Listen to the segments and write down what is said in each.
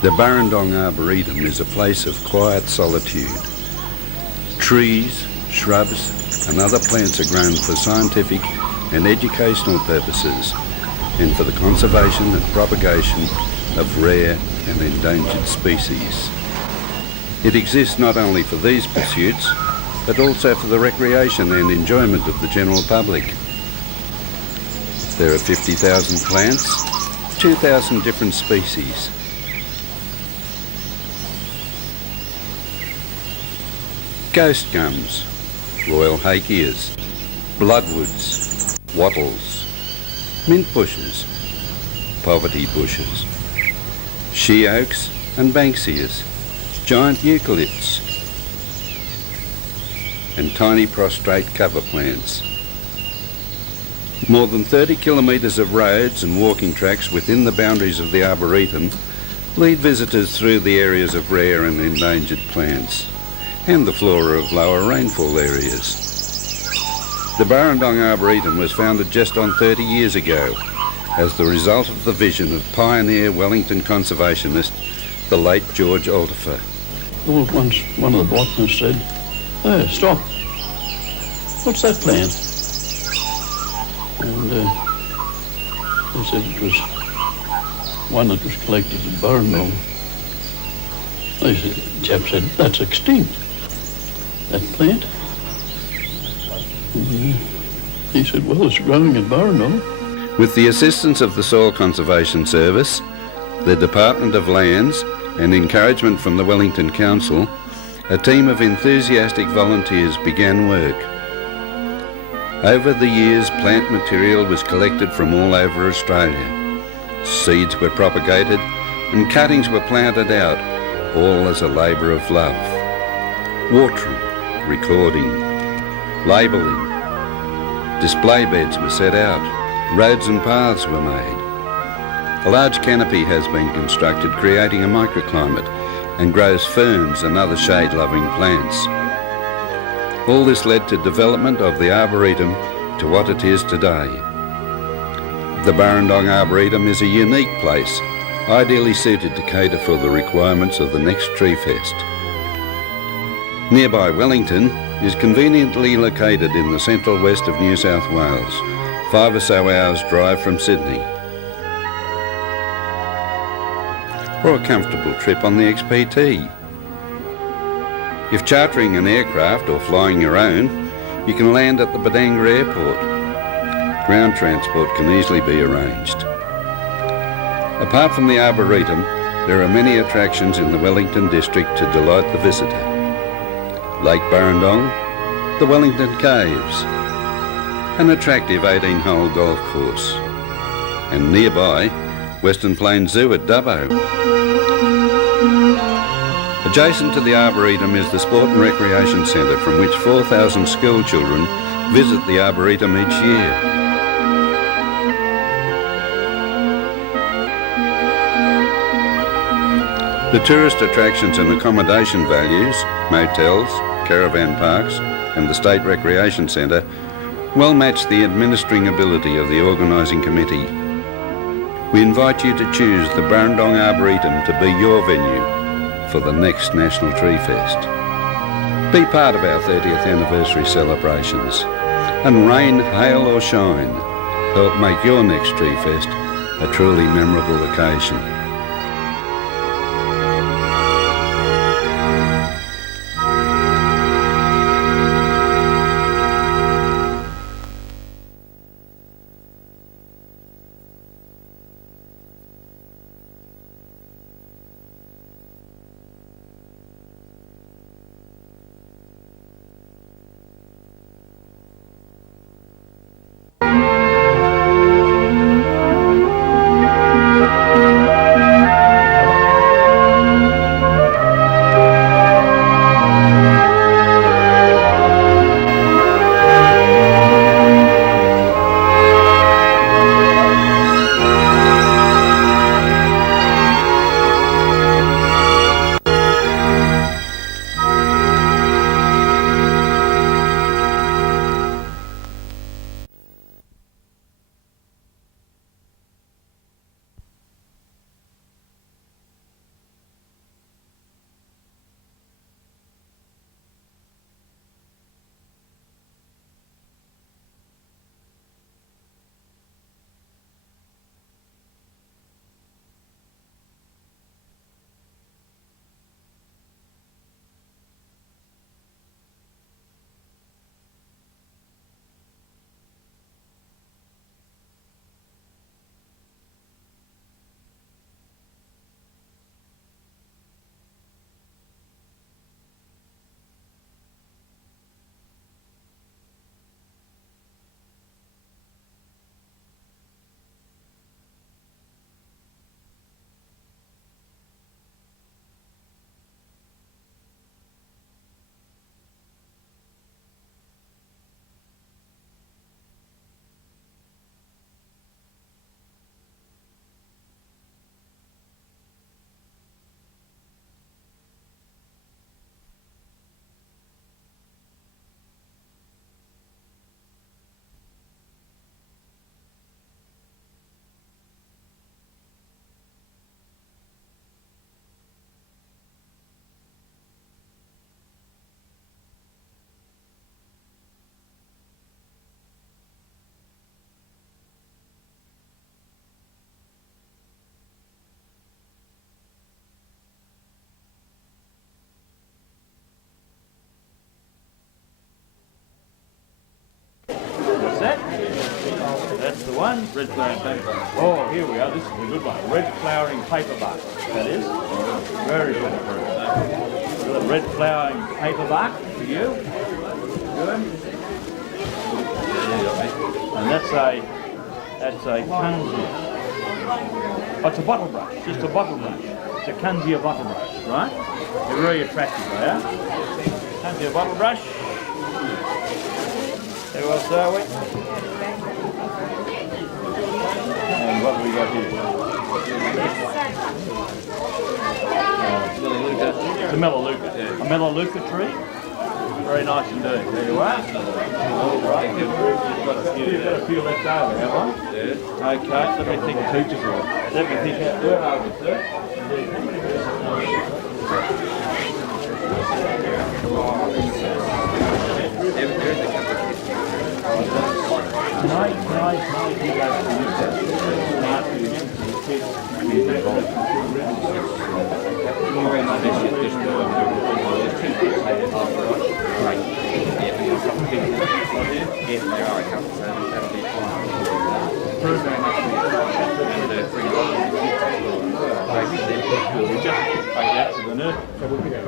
The Burrendong Arboretum is a place of quiet solitude. Trees, shrubs and other plants are grown for scientific and educational purposes and for the conservation and propagation of rare and endangered species. It exists not only for these pursuits, but also for the recreation and enjoyment of the general public. There are 50,000 plants, 2,000 different species. Ghost gums, royal hakeas, bloodwoods, wattles, mint bushes, poverty bushes, she oaks and banksias, giant eucalypts, and tiny prostrate cover plants. More than 30 kilometres of roads and walking tracks within the boundaries of the Arboretum lead visitors through the areas of rare and endangered plants and the flora of lower rainfall areas. The Burrendong Arboretum was founded just on 30 years ago as the result of the vision of pioneer Wellington conservationist, the late George Altifer. All at once, one of the botanists said, "Oh, stop. What's that plant?" And they said it was one that was collected at Burrendong. The chap said, "That's extinct, that plant." And he said, "Well, it's growing at Burrendong." With the assistance of the Soil Conservation Service, the Department of Lands and encouragement from the Wellington Council, a team of enthusiastic volunteers began work. Over the years, plant material was collected from all over Australia. Seeds were propagated and cuttings were planted out, all as a labour of love. Watering, recording, labelling, display beds were set out, roads and paths were made. A large canopy has been constructed, creating a microclimate, and grows ferns and other shade-loving plants. All this led to development of the Arboretum to what it is today. The Burrendong Arboretum is a unique place, ideally suited to cater for the requirements of the next Tree Fest. Nearby Wellington is conveniently located in the central west of New South Wales, 5 or so hours drive from Sydney. Or a comfortable trip on the XPT. If chartering an aircraft or flying your own, you can land at the Burrendong Airport. Ground transport can easily be arranged. Apart from the Arboretum, there are many attractions in the Wellington district to delight the visitor. Lake Burrendong, the Wellington Caves, an attractive 18-hole golf course, and nearby, Western Plains Zoo at Dubbo. Adjacent to the Arboretum is the Sport and Recreation Centre, from which 4,000 school children visit the Arboretum each year. The tourist attractions and accommodation values, motels, caravan parks and the State Recreation Centre well match the administering ability of the organising committee. We invite you to choose the Burrendong Arboretum to be your venue for the next National Tree Fest. Be part of our 30th anniversary celebrations, and rain, hail or shine, help make your next Tree Fest a truly memorable occasion. That's the one. Red flowering paper. Oh, here we are. This is a good one. Red flowering paperbark. That is. Very good. The red flowering paperbark for you. Good. And that's a kanji. Oh, it's a bottle brush. Just a bottle brush. It's a kanji bottle brush, right? They're very attractive, they are. Kanji bottle brush. There we are, we. And what have we got here? It's a melaleuca. A melaleuca tree. Very nice indeed. There you are. All right. You've got a few left over, have I? Yeah. Okay, let me think. Teachers are. Let me think. Where are we, sir? Can I do that for you, sir? Can I ask you again?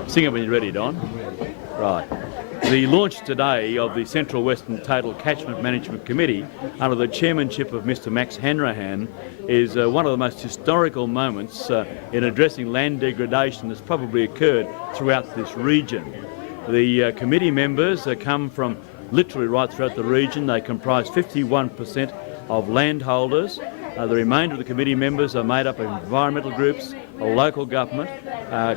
Sing it when you're ready, Don. Right. The launch today of the Central Western Total Catchment Management Committee under the chairmanship of Mr Max Hanrahan is one of the most historical moments in addressing land degradation that's probably occurred throughout this region. The committee members come from literally right throughout the region. They comprise 51% of landholders. The remainder of the committee members are made up of environmental groups, local government,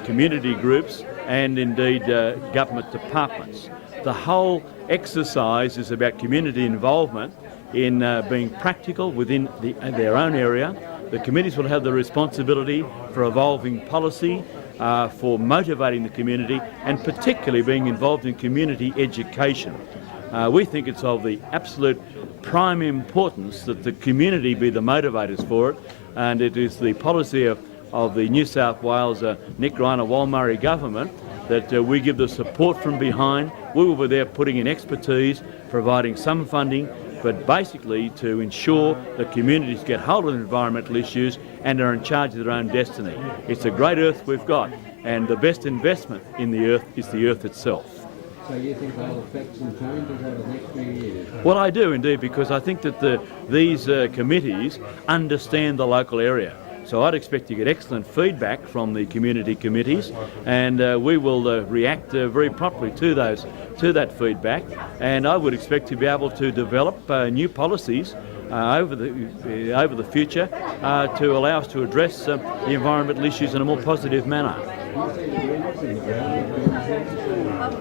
community groups and indeed government departments. The whole exercise is about community involvement in being practical within their own area. The committees will have the responsibility for evolving policy, for motivating the community and particularly being involved in community education. We think it's of the absolute prime importance that the community be the motivators for it, and it is the policy of the New South Wales Nick Ryan-Walmurray government that we give the support from behind. We will be there putting in expertise, providing some funding, but basically to ensure that communities get hold of environmental issues and are in charge of their own destiny. It's a great earth we've got, and the best investment in the earth is the earth itself. So you think they'll affect some changes over the next few years? Well, I do indeed, because I think that these committees understand the local area. So I'd expect to get excellent feedback from the community committees, and we will react very promptly to that feedback. And I would expect to be able to develop new policies over the future to allow us to address the environmental issues in a more positive manner.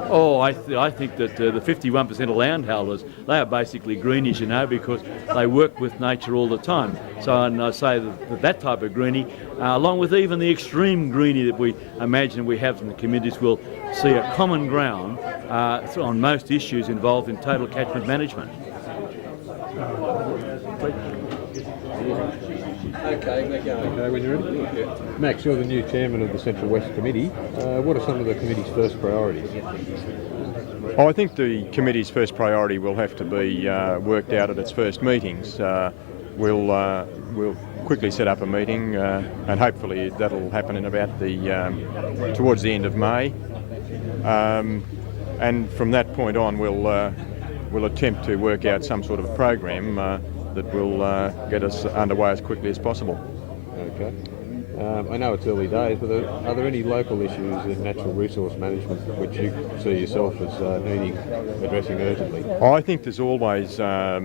Oh, I think that the 51% of landholders, they are basically greenies, you know, because they work with nature all the time. So, and I say that type of greenie, along with even the extreme greenie that we imagine we have in the communities, will see a common ground on most issues involved in total catchment management. Okay, we're going. Okay, when you're ready? Yeah. Max, you're the new chairman of the Central West Committee. What are some of the committee's first priorities? Oh, I think the committee's first priority will have to be worked out at its first meetings. We'll quickly set up a meeting, and hopefully that'll happen in about towards the end of May. And from that point on, we'll attempt to work out some sort of program that will get us underway as quickly as possible. Okay. I know it's early days, but are there any local issues in natural resource management which you see yourself as needing addressing urgently? Oh, I think there's always a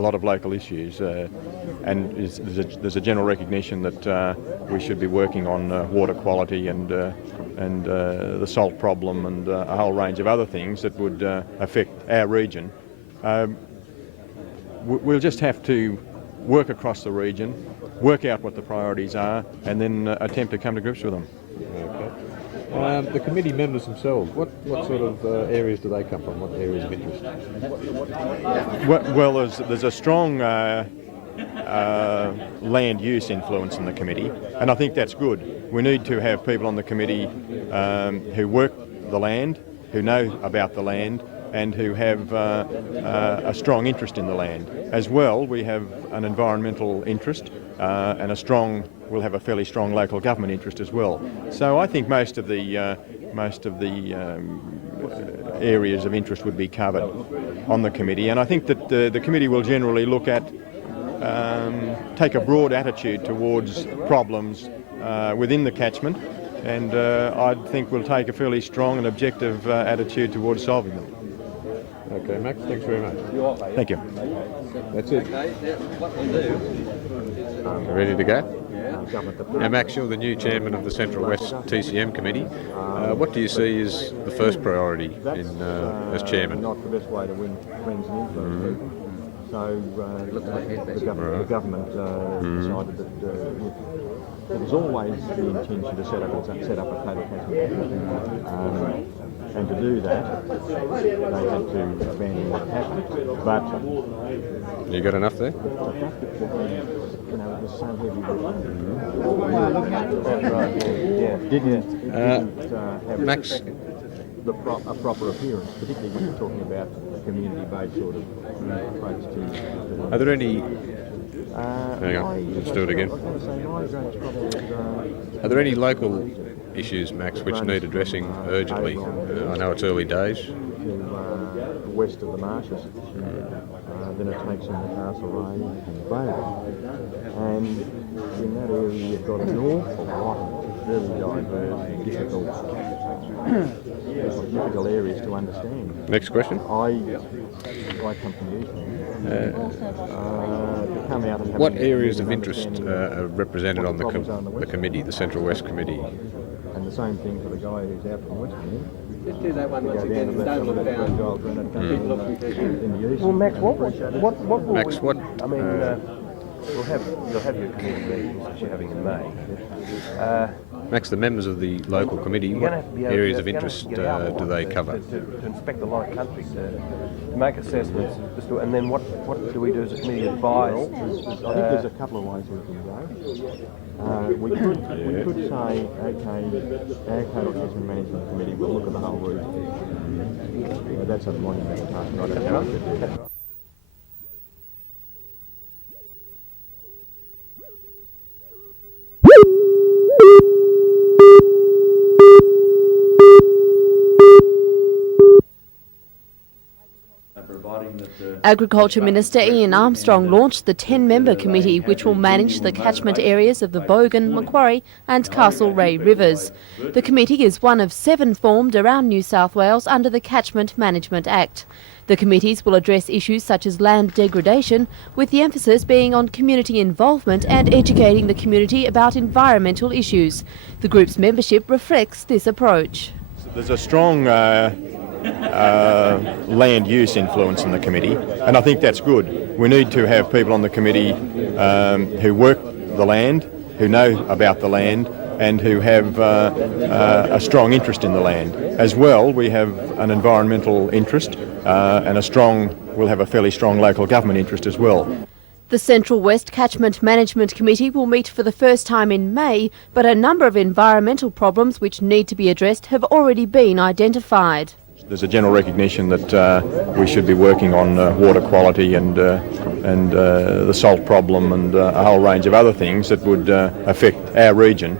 lot of local issues, and there's a general recognition that we should be working on water quality and the salt problem and a whole range of other things that would affect our region. We'll just have to work across the region, work out what the priorities are, and then attempt to come to grips with them. Okay. The committee members themselves, what sort of areas do they come from? What areas of interest? Well, there's a strong land use influence in the committee, and I think that's good. We need to have people on the committee who work the land, who know about the land, and who have a strong interest in the land. As well, we have an environmental interest and we'll have a fairly strong local government interest as well. So I think most of the areas of interest would be covered on the committee, and I think that the committee will generally look at take a broad attitude towards problems within the catchment, and I think we'll take a fairly strong and objective attitude towards solving them. Okay, Max, thanks very much. Thank you. That's it. Ready to go? Now, Max, you're the new chairman of the Central West TCM committee. What do you see as the first priority as chairman? Not the best way to win friends and influence people. So the government decided that there was always the intention to set up a total catchment, and to do that, they had to abandon what happened. But You got enough there? the fact that it was so heavy, didn't have Max, a proper appearance, particularly when you're talking about a community-based sort of approach to. are there any? Hang on, let's do it again. Are there any local issues, Max, which need addressing urgently? I know it's early days. To west of the marshes, then it takes in the Castle Ray and Burrendong, and in that area you've got an awful lot of very diverse, difficult areas to understand. Next question. I come from the east. To come out and have What an areas of understanding interest are represented on the problems are in the west. committee, the Central West Committee? And the same thing for the guy who's out from Western. Just do that one once again, don't look down. Keep looking to Well, Max, what will Max, what? I mean, you'll have your committee meetings that you're having in May. Max, the members of the local committee, You're what going to have to be able areas to of get interest out do more they cover? to inspect a lot of country, to make assessments, and then what do we do as a committee? Advise. I think there's a couple of ways we can go. We could say, okay, our total catchment management committee will look at the whole region. That's a monumental task. I don't know if we could do that. Agriculture Minister Ian Armstrong launched the 10-member committee which will manage the catchment areas of the Bogan, Macquarie and Castlereagh rivers. The committee is one of 7 formed around New South Wales under the Catchment Management Act. The committees will address issues such as land degradation, with the emphasis being on community involvement and educating the community about environmental issues. The group's membership reflects this approach. There's a strong land use influence in the committee, and I think that's good. We need to have people on the committee who work the land, who know about the land, and who have a strong interest in the land. As well, we have an environmental interest and we'll have a fairly strong local government interest as well. The Central West Catchment Management Committee will meet for the first time in May, but a number of environmental problems which need to be addressed have already been identified. There's a general recognition that we should be working on water quality and the salt problem and a whole range of other things that would affect our region.